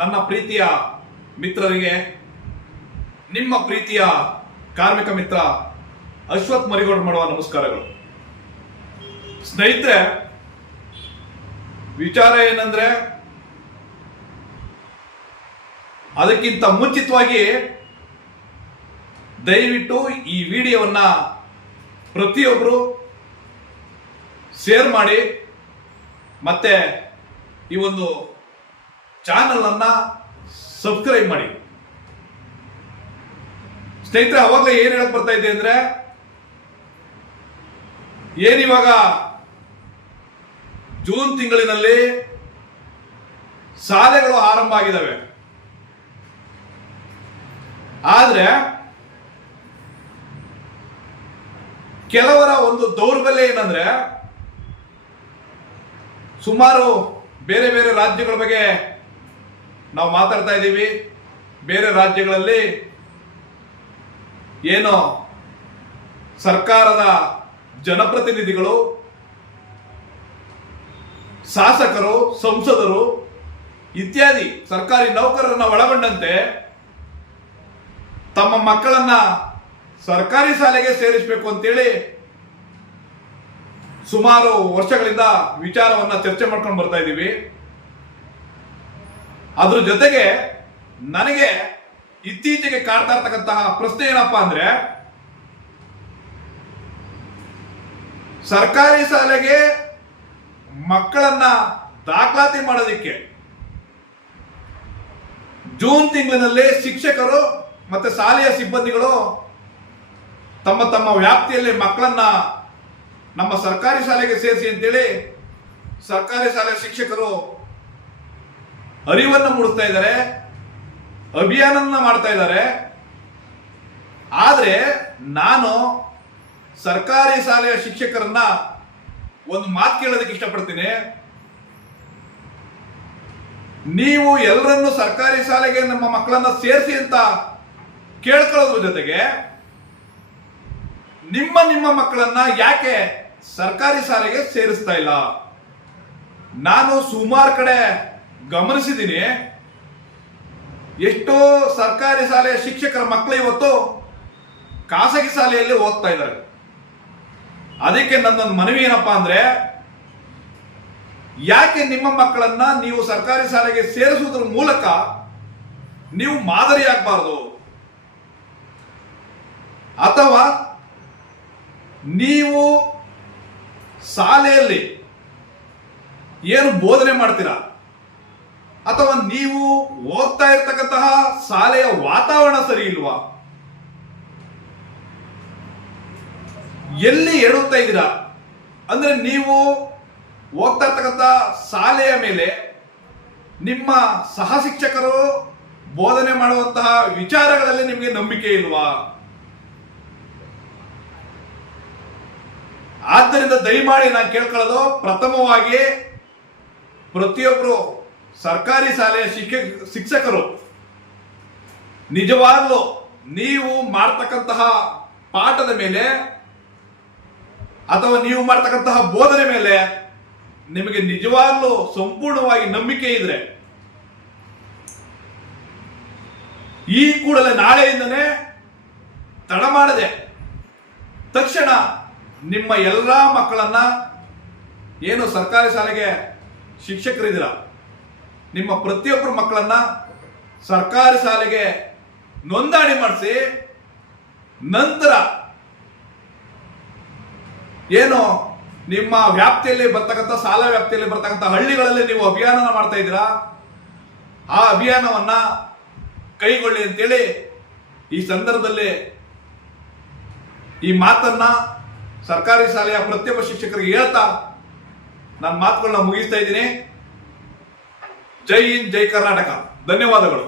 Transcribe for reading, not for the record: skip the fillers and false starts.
ನನ್ನ ಪ್ರೀತಿಯ ಮಿತ್ರರಿಗೆ, ನಿಮ್ಮ ಪ್ರೀತಿಯ ಕಾರ್ಮಿಕ ಮಿತ್ರ ಅಶ್ವಥ್ ಮರಿಗೌಡ ಮಾಡುವ ನಮಸ್ಕಾರಗಳು. ಸ್ನೇಹಿತರೆ, ವಿಚಾರ ಏನಂದ್ರೆ, ಅದಕ್ಕಿಂತ ಮುಂಚಿತವಾಗಿ ದಯವಿಟ್ಟು ಈ ವಿಡಿಯೋವನ್ನ ಪ್ರತಿಯೊಬ್ಬರು ಶೇರ್ ಮಾಡಿ, ಮತ್ತೆ ಈ ಒಂದು ಚಾನಲ್ ಅನ್ನ ಸಬ್ಸ್ಕ್ರೈಬ್ ಮಾಡಿ. ಸ್ನೇಹಿತರೆ, ಅವಾಗಲೇ ಏನ್ ಹೇಳಕ್ ಬರ್ತಾ ಇದೆ ಅಂದ್ರೆ, ಏನಿವಾಗ ಜೂನ್ ತಿಂಗಳಿನಲ್ಲಿ ಶಾಲೆಗಳು ಆರಂಭ ಆಗಿದ್ದಾವೆ. ಆದ್ರೆ ಕೆಲವರ ಒಂದು ದೌರ್ಬಲ್ಯ ಏನಂದ್ರೆ, ಸುಮಾರು ಬೇರೆ ಬೇರೆ ರಾಜ್ಯಗಳ ಬಗ್ಗೆ ನಾವು ಮಾತಾಡ್ತಾ ಇದ್ದೀವಿ. ಬೇರೆ ರಾಜ್ಯಗಳಲ್ಲಿ ಏನೋ ಸರ್ಕಾರದ ಜನಪ್ರತಿನಿಧಿಗಳು, ಶಾಸಕರು, ಸಂಸದರು ಇತ್ಯಾದಿ ಸರ್ಕಾರಿ ನೌಕರರನ್ನ ಒಳಗೊಂಡಂತೆ ತಮ್ಮ ಮಕ್ಕಳನ್ನ ಸರ್ಕಾರಿ ಶಾಲೆಗೆ ಸೇರಿಸಬೇಕು ಅಂತೇಳಿ ಸುಮಾರು ವರ್ಷಗಳಿಂದ ವಿಚಾರವನ್ನ ಚರ್ಚೆ ಮಾಡ್ಕೊಂಡು ಬರ್ತಾ ಇದ್ದೀವಿ. ಅದ್ರ ಜೊತೆಗೆ ನನಗೆ ಇತ್ತೀಚೆಗೆ ಕಾಡ್ತಾ ಇರ್ತಕ್ಕಂತಹ ಪ್ರಶ್ನೆ ಏನಪ್ಪಾ ಅಂದ್ರೆ, ಸರ್ಕಾರಿ ಶಾಲೆಗೆ ಮಕ್ಕಳನ್ನ ದಾಖಲಾತಿ ಮಾಡೋದಕ್ಕೆ ಜೂನ್ ತಿಂಗಳಿನಲ್ಲಿ ಶಿಕ್ಷಕರು ಮತ್ತೆ ಶಾಲೆಯ ಸಿಬ್ಬಂದಿಗಳು ತಮ್ಮ ತಮ್ಮ ವ್ಯಾಪ್ತಿಯಲ್ಲಿ ಮಕ್ಕಳನ್ನ ನಮ್ಮ ಸರ್ಕಾರಿ ಶಾಲೆಗೆ ಸೇರಿಸಿ ಅಂತೇಳಿ ಸರ್ಕಾರಿ ಶಾಲೆಯ ಶಿಕ್ಷಕರು ಅರಿವನ್ನು ಮೂಡಿಸ್ತಾ ಇದ್ದಾರೆ, ಅಭಿಯಾನವನ್ನ ಮಾಡ್ತಾ ಇದ್ದಾರೆ. ಆದ್ರೆ ನಾನು ಸರ್ಕಾರಿ ಶಾಲೆಯ ಶಿಕ್ಷಕರನ್ನ ಒಂದು ಮಾತು ಕೇಳೋದಕ್ಕೆ ಇಷ್ಟಪಡ್ತೀನಿ. ನೀವು ಎಲ್ಲರನ್ನು ಸರ್ಕಾರಿ ಶಾಲೆಗೆ ನಮ್ಮ ಮಕ್ಕಳನ್ನ ಸೇರಿಸಿ ಅಂತ ಕೇಳ್ಕೊಳ್ಳೋದ್ರ ಜೊತೆಗೆ ನಿಮ್ಮ ನಿಮ್ಮ ಮಕ್ಕಳನ್ನ ಯಾಕೆ ಸರ್ಕಾರಿ ಶಾಲೆಗೆ ಸೇರಿಸ್ತಾ ಇಲ್ಲ? ನಾನು ಸುಮಾರು ಕಡೆ ಗಮನಿಸಿದ್ದೀನಿ, ಎಷ್ಟೋ ಸರ್ಕಾರಿ ಶಾಲೆಯ ಶಿಕ್ಷಕರ ಮಕ್ಕಳು ಇವತ್ತು ಖಾಸಗಿ ಶಾಲೆಯಲ್ಲಿ ಓದ್ತಾ ಇದ್ದಾರೆ. ಅದಕ್ಕೆ ನನ್ನೊಂದು ಮನವಿ ಏನಪ್ಪಾ ಅಂದ್ರೆ, ಯಾಕೆ ನಿಮ್ಮ ಮಕ್ಕಳನ್ನ ನೀವು ಸರ್ಕಾರಿ ಶಾಲೆಗೆ ಸೇರಿಸುವುದರ ಮೂಲಕ ನೀವು ಮಾದರಿ ಆಗಬಾರ್ದು? ಅಥವಾ ನೀವು ಶಾಲೆಯಲ್ಲಿ ಏನು ಬೋಧನೆ ಮಾಡ್ತೀರಾ, ಅಥವಾ ನೀವು ಓದ್ತಾ ಇರ್ತಕ್ಕಂತಹ ಶಾಲೆಯ ವಾತಾವರಣ ಸರಿ ಇಲ್ವಾ? ಎಲ್ಲಿ ಎಡುತ್ತಾ ಇದ್ದೀರಾ ಅಂದ್ರೆ, ನೀವು ಓದ್ತಾ ಇರ್ತಕ್ಕಂಥ ಶಾಲೆಯ ಮೇಲೆ ನಿಮ್ಮ ಸಹ ಶಿಕ್ಷಕರು ಬೋಧನೆ ಮಾಡುವಂತಹ ವಿಚಾರಗಳಲ್ಲಿ ನಿಮಗೆ ನಂಬಿಕೆ ಇಲ್ವಾ? ಆದ್ದರಿಂದ ದಯಮಾಡಿ ನಾನು ಕೇಳ್ಕೊಳ್ಳೋದು, ಪ್ರಥಮವಾಗಿ ಪ್ರತಿಯೊಬ್ಬರು ಸರ್ಕಾರಿ ಶಾಲೆಯ ಶಿಕ್ಷಕರು ನಿಜವಾಗ್ಲೂ ನೀವು ಮಾಡ್ತಕ್ಕಂತಹ ಪಾಠದ ಮೇಲೆ ಅಥವಾ ನೀವು ಮಾಡ್ತಕ್ಕಂತಹ ಬೋಧನೆ ಮೇಲೆ ನಿಮಗೆ ನಿಜವಾಗ್ಲೂ ಸಂಪೂರ್ಣವಾಗಿ ನಂಬಿಕೆ ಇದ್ರೆ, ಈ ಕೂಡಲೇ ನಾಳೆಯಿಂದನೇ ತಡ ಮಾಡದೆ ತಕ್ಷಣ ನಿಮ್ಮ ಎಲ್ಲಾ ಮಕ್ಕಳನ್ನ, ಏನು ಸರ್ಕಾರಿ ಶಾಲೆಗೆ ಶಿಕ್ಷಕರಿದ್ದೀರ, ನಿಮ್ಮ ಪ್ರತಿಯೊಬ್ಬರ ಮಕ್ಕಳನ್ನ ಸರ್ಕಾರಿ ಶಾಲೆಗೆ ನೋಂದಣಿ ಮಾಡಿಸಿ, ನಂತರ ಏನು ನಿಮ್ಮ ವ್ಯಾಪ್ತಿಯಲ್ಲಿ ಬರ್ತಕ್ಕಂಥ ಶಾಲಾ ವ್ಯಾಪ್ತಿಯಲ್ಲಿ ಬರ್ತಕ್ಕಂಥ ಹಳ್ಳಿಗಳಲ್ಲಿ ನೀವು ಅಭಿಯಾನ ಮಾಡ್ತಾ ಇದ್ದೀರಾ, ಆ ಅಭಿಯಾನವನ್ನ ಕೈಗೊಳ್ಳಿ ಅಂತೇಳಿ ಈ ಸಂದರ್ಭದಲ್ಲಿ ಈ ಮಾತನ್ನ ಸರ್ಕಾರಿ ಶಾಲೆಯ ಪ್ರತಿಯೊಬ್ಬ ಶಿಕ್ಷಕರಿಗೆ ಹೇಳ್ತಾ ನನ್ನ ಮಾತುಗಳನ್ನ ಮುಗಿಸ್ತಾ ಇದ್ದೀನಿ. ಜೈ ಹಿಂದ್, ಜೈ ಕರ್ನಾಟಕ. ಧನ್ಯವಾದಗಳು.